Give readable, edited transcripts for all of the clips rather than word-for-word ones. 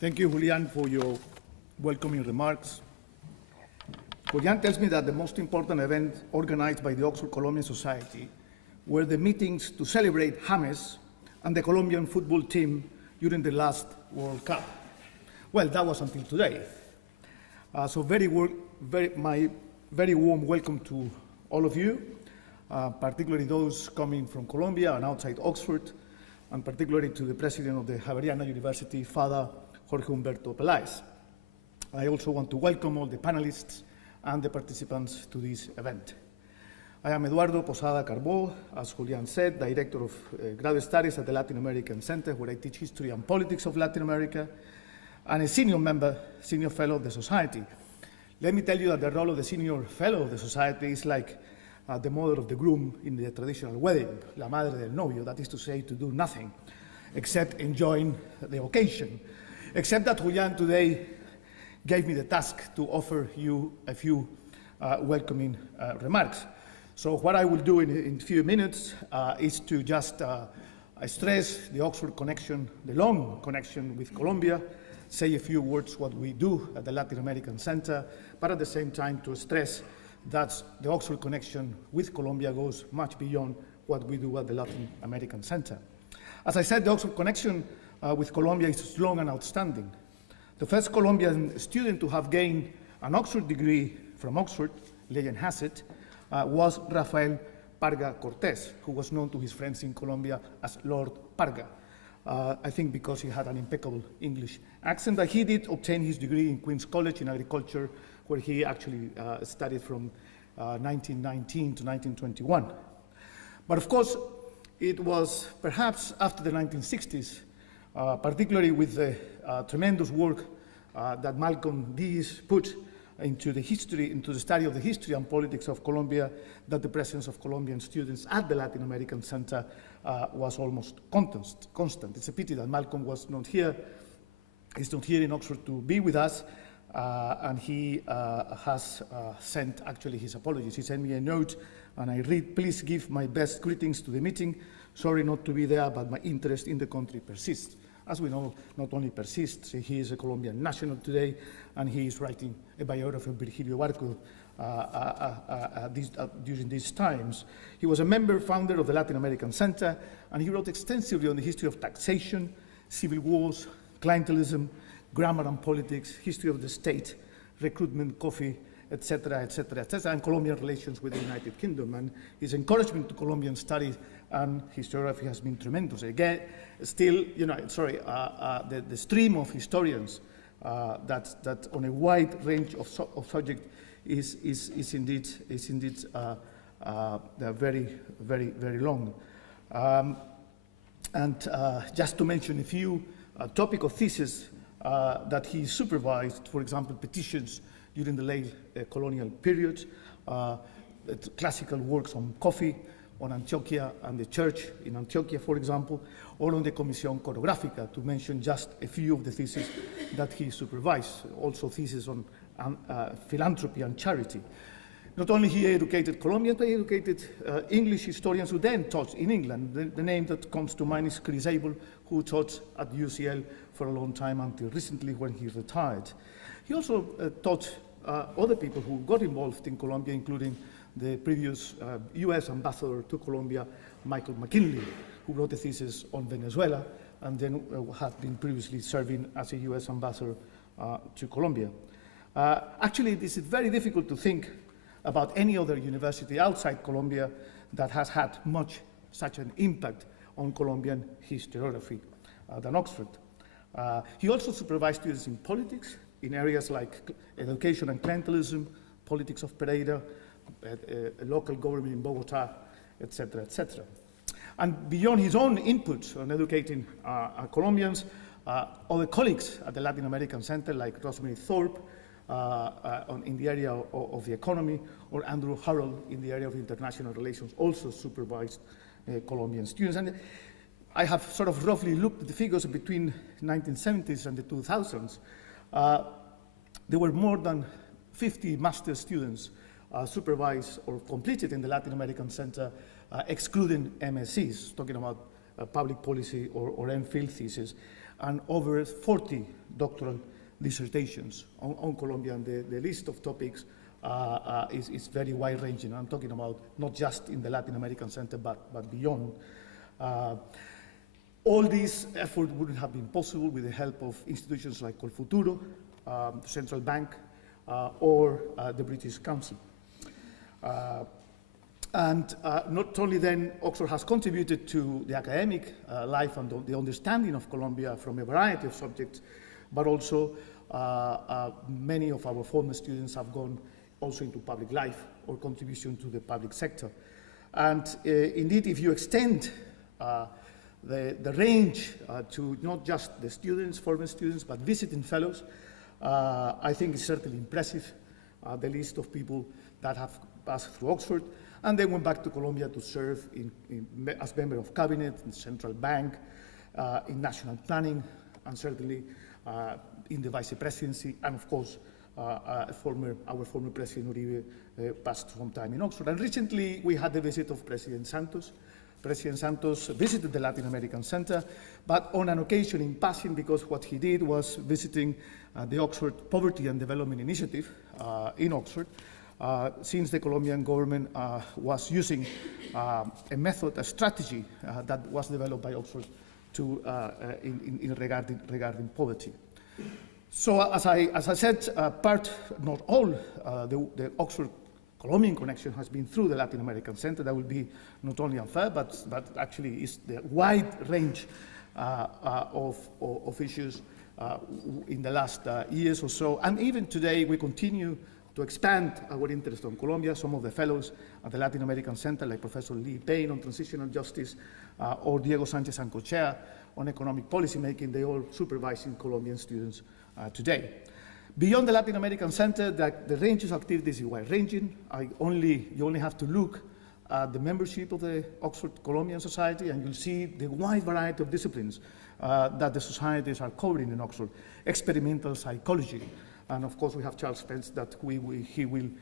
Thank you, Julian, for your welcoming remarks. Julian tells me that the most important event organized by the Oxford Colombian Society were the meetings to celebrate James and the Colombian football team during the last World Cup. Well, that was until today. So my very warm welcome to all of you, particularly those coming from Colombia and outside Oxford, and particularly to the president of the Javeriana University, Father Jorge Humberto Peláez. I also want to welcome all the panelists and the participants to this event. I am Eduardo Posada Carbó, as Julian said, Director of Graduate Studies at the Latin American Center, where I teach history and politics of Latin America, and a senior fellow of the Society. Let me tell you that the role of the senior fellow of the Society is like the mother of the groom in the traditional wedding, la madre del novio, that is to say, to do nothing except enjoying the occasion. Except that Julian today gave me the task to offer you a few welcoming remarks. So what I will do in a few minutes is to just stress the Oxford connection, the long connection with Colombia, say a few words what we do at the Latin American Center, but at the same time to stress that the Oxford connection with Colombia goes much beyond what we do at the Latin American Center. As I said, the Oxford connection with Colombia is long and outstanding. The first Colombian student to have gained an Oxford degree from Oxford, legend has it, was Rafael Parga Cortés, who was known to his friends in Colombia as Lord Parga. I think because he had an impeccable English accent. That he did obtain his degree in Queen's College in agriculture, where he actually studied from 1919 to 1921. But of course, it was perhaps after the 1960s, particularly with the tremendous work that Malcolm Dees put into the study of the history and politics of Colombia, that the presence of Colombian students at the Latin American Center was almost constant. It's a pity that Malcolm was not here. He's not here in Oxford to be with us, and he has sent actually his apologies. He sent me a note, and I read, "Please give my best greetings to the meeting. Sorry not to be there, but my interest in the country persists." As we know, not only persists, he is a Colombian national today, and he is writing a biography of Virgilio Barco during these times. He was a founder of the Latin American Center, and he wrote extensively on the history of taxation, civil wars, clientelism, grammar and politics, history of the state, recruitment, coffee, etc., and Colombian relations with the United Kingdom. And his encouragement to Colombian studies and historiography has been tremendous. Again, still, the stream of historians that on a wide range of subjects is indeed very, very, very long. Just to mention a few topic of thesis that he supervised, for example, petitions during the late colonial period, classical works on coffee, on Antioquia and the church in Antioquia, for example, or on the Comisión Coreográfica, to mention just a few of the theses that he supervised. Also theses on philanthropy and charity. Not only he educated Colombians, but he educated English historians who then taught in England. The name that comes to mind is Chris Abel, who taught at UCL for a long time until recently when he retired. He also taught other people who got involved in Colombia, including the previous US ambassador to Colombia, Michael McKinley, who wrote a thesis on Venezuela and then had been previously serving as a US ambassador to Colombia. Actually, it is very difficult to think about any other university outside Colombia that has had such an impact on Colombian historiography than Oxford. He also supervised students in politics, in areas like education and clientelism, politics of Pereira, local government in Bogota, etc., etc. And beyond his own input on educating Colombians, other colleagues at the Latin American Center, like Rosemary Thorpe, in the area of the economy, or Andrew Harrell in the area of international relations, also supervised Colombian students. And I have sort of roughly looked at the figures between 1970s and the 2000s. There were more than 50 master's students supervised or completed in the Latin American Center, excluding MSCs, talking about public policy or MPhil thesis, and over 40 doctoral dissertations on Colombia, and the list of topics is very wide-ranging. I'm talking about not just in the Latin American Center, but beyond. All these efforts wouldn't have been possible with the help of institutions like Colfuturo, the Central Bank, or the British Council. And not only then, Oxford has contributed to the academic life and the understanding of Colombia from a variety of subjects, but also many of our former students have gone also into public life or contribution to the public sector. And indeed, if you extend the range to not just the students, former students, but visiting fellows, I think it's certainly impressive, the list of people that have passed through Oxford and then went back to Colombia to serve as member of cabinet, in central bank, in national planning, and certainly in the vice presidency, and of course, our former President Uribe passed some time in Oxford. And recently, we had the visit of President Santos. President Santos visited the Latin American Center, but on an occasion in passing, because what he did was visiting the Oxford Poverty and Development Initiative in Oxford, since the Colombian government was using a method, a strategy that was developed by Oxford regarding poverty. So as I said, part, not all, the Oxford Colombian connection has been through the Latin American Center. That will be not only unfair, but actually is the wide range of issues in the last years or so. And even today, we continue to expand our interest on Colombia. Some of the fellows at the Latin American Center, like Professor Lee Payne on transitional justice, or Diego Sanchez Ancochea on economic policy making, they all supervising Colombian students today. Beyond the Latin American Center, the range of activities is wide-ranging. You only have to look at the membership of the Oxford Colombian Society, and you'll see the wide variety of disciplines that the societies are covering in Oxford. Experimental psychology, and of course we have Charles Spence that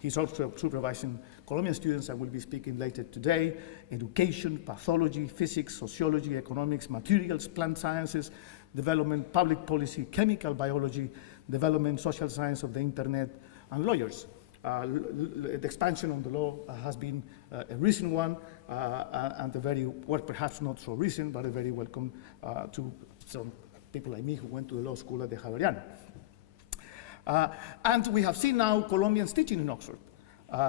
he's also supervising Colombian students and will be speaking later today. Education, pathology, physics, sociology, economics, materials, plant sciences, development, public policy, chemical biology, development, social science of the internet, and lawyers. The expansion on the law has been a recent one, and a very, well, perhaps not so recent, but a very welcome to some people like me who went to the law school at the Javeriana. And we have seen now Colombians teaching in Oxford.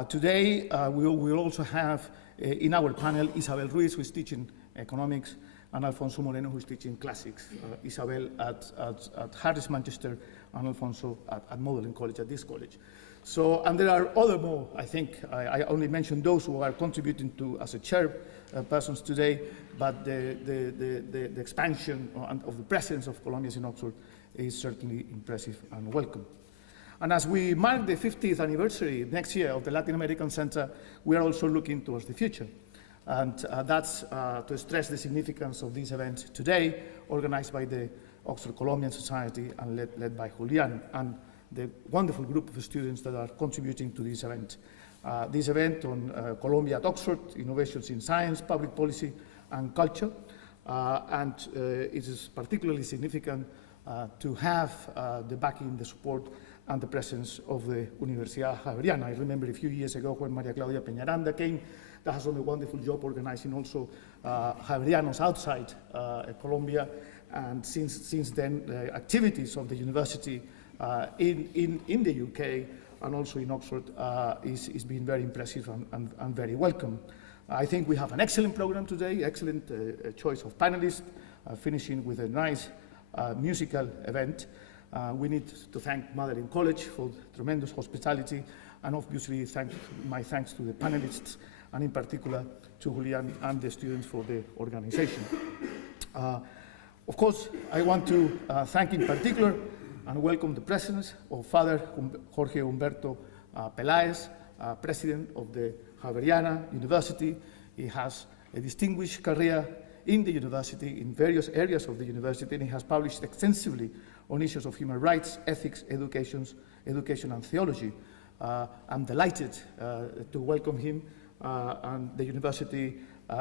Today, we will also have in our panel Isabel Ruiz, who is teaching economics, and Alfonso Moreno, who is teaching classics. Isabel at Harris Manchester, and Alfonso at Magdalen College, at this college. So, and there are other more, I think. I only mentioned those who are contributing to as a chairpersons today, but the expansion of the presence of Colombians in Oxford is certainly impressive and welcome. And as we mark the 50th anniversary next year of the Latin American Center, we are also looking towards the future. And that's to stress the significance of this event today, organized by the Oxford Colombian Society and led by Julian, and the wonderful group of students that are contributing to this event. This event on Colombia at Oxford, innovations in science, public policy, and culture. And it is particularly significant to have the backing, the support, and the presence of the Universidad Javeriana. I remember a few years ago when Maria Claudia Peñaranda came, that has done a wonderful job organizing also Javerianos outside Colombia, and since then the activities of the university in the UK and also in Oxford is being very impressive and very welcome. I think we have an excellent program today, excellent choice of panelists, finishing with a nice musical event. We need to thank Magdalen College for tremendous hospitality, and obviously my thanks to the panelists, and in particular to Julian and the students for the organization. Of course, I want to thank in particular and welcome the presence of Father Jorge Humberto Peláez, President of the Javeriana University. He has a distinguished career in the university, in various areas of the university, and he has published extensively on issues of human rights, ethics, education, and theology. I'm delighted to welcome him, and the university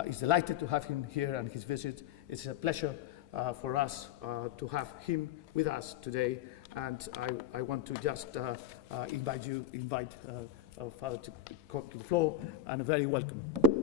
is delighted to have him here and his visit. It's a pleasure for us to have him with us today, and I want to just invite Father to come to the floor, and very welcome.